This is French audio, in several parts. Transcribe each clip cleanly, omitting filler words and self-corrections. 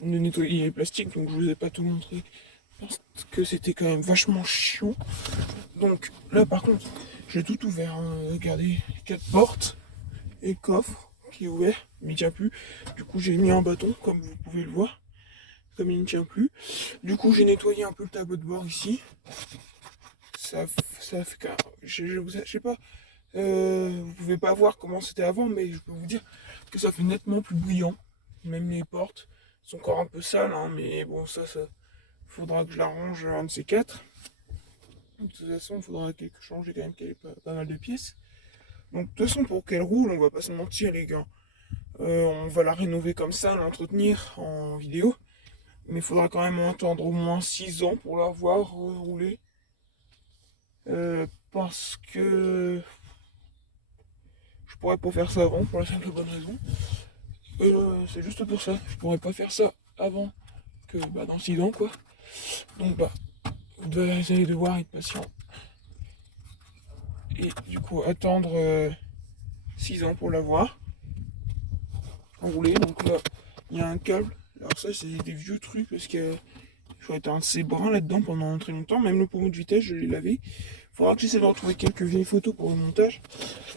de nettoyer les plastiques, donc je vous ai pas tout montré parce que c'était quand même vachement chiant. Donc là par contre, j'ai tout ouvert, hein. Regardez, 4 portes et le coffre qui est ouvert, mais il tient plus. Du coup j'ai mis un bâton comme vous pouvez le voir, comme il ne tient plus. Du coup j'ai nettoyé un peu le tableau de bord ici. Ça, ça fait que je sais pas, vous pouvez pas voir comment c'était avant, mais je peux vous dire que ça fait nettement plus brillant. Même les portes sont encore un peu sales, hein, mais bon, ça faudra que je l'arrange un de ces quatre. De toute façon, il faudra changer quand même pas mal de pièces. Donc, de toute façon, pour qu'elle roule, on va pas se mentir, les gars. On va la rénover comme ça, l'entretenir en vidéo. Mais il faudra quand même attendre au moins 6 ans pour la voir rouler. Parce que je pourrais pas faire ça avant, pour la simple et bonne raison. C'est juste pour ça. Je pourrais pas faire ça avant que dans 6 ans, quoi. Donc, vous allez devoir être patient. Et du coup, attendre 6 ans pour l'avoir enroulé. Donc là, il y a un câble. Alors ça, c'est des vieux trucs parce que j'aurais été un de ces brins là-dedans pendant très longtemps. Même le pommeau de vitesse, je l'ai lavé. Il faudra que j'essaie de retrouver quelques vieilles photos pour le montage,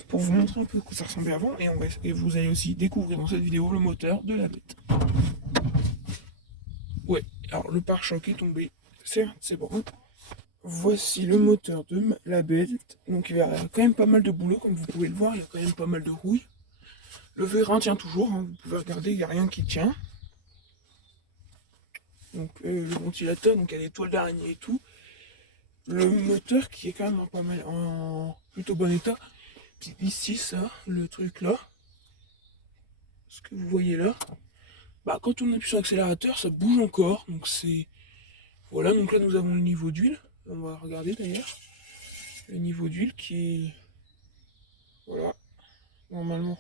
pour vous montrer un peu que ça ressemblait avant. Et vous allez aussi découvrir dans cette vidéo le moteur de la bête. Ouais, alors le pare-choc est tombé. Certes, c'est bon. Voici le moteur de la bête. Donc il y a quand même pas mal de boulot, comme vous pouvez le voir. Il y a quand même pas mal de rouille. Le vérin tient toujours, hein, vous pouvez regarder, il n'y a rien qui tient. Donc le ventilateur, donc il y a des toiles d'araignée et tout. Le moteur qui est quand même pas mal en plutôt bon état. Puis ici ça, le truc là, ce que vous voyez là, quand on appuie sur l'accélérateur, ça bouge encore. Donc c'est. Voilà, donc là nous avons le niveau d'huile. On va regarder d'ailleurs. Le niveau d'huile qui est. Voilà. Normalement,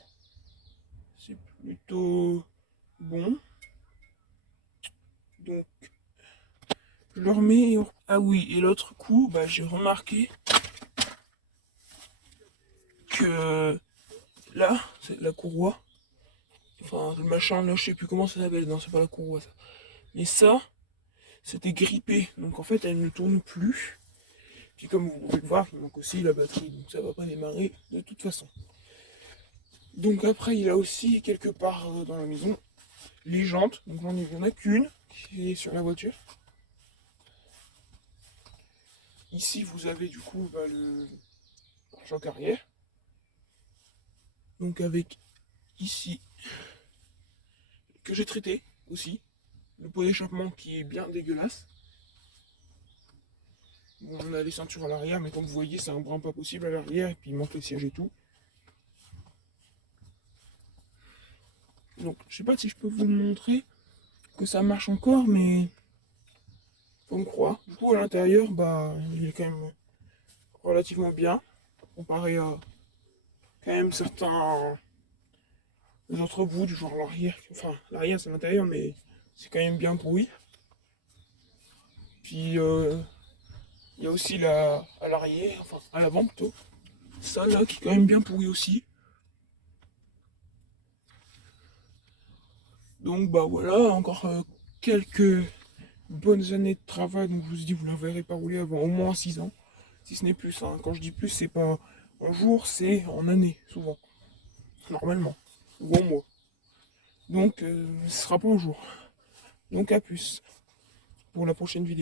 c'est plutôt bon. Donc je le remets. Ah oui, et l'autre coup, j'ai remarqué que là, c'est la courroie. Enfin, le machin, là, je sais plus comment ça s'appelle. Non, c'est pas la courroie, ça. Mais ça, c'était grippé. Donc en fait, elle ne tourne plus. Puis comme vous pouvez le voir, il manque aussi la batterie. Donc ça va pas démarrer de toute façon. Donc après, il y a aussi quelque part dans la maison les jantes. Donc il n'y en a qu'une qui est sur la voiture. Ici, vous avez du coup le pare-choc arrière. Donc avec ici, que j'ai traité aussi, le pot d'échappement qui est bien dégueulasse. Bon, on a les ceintures à l'arrière, mais comme vous voyez, c'est un brin pas possible à l'arrière, et puis il manque le siège et tout. Donc, je sais pas si je peux vous montrer que ça marche encore, mais faut me croire. Du coup, à l'intérieur, il est quand même relativement bien, comparé à quand même certains autres bouts du genre l'arrière. Enfin, l'arrière c'est l'intérieur, mais c'est quand même bien pourri. Puis, il y a aussi à l'arrière, enfin à l'avant plutôt, ça là qui est quand même bien pourri aussi. Donc voilà, encore quelques bonnes années de travail, donc je vous dis, vous ne la verrez pas rouler avant au moins 6 ans, si ce n'est plus, hein. Quand je dis plus, c'est pas en jours, c'est en années, souvent, normalement, ou en mois. Donc ce sera pas en jour. Donc à plus pour la prochaine vidéo.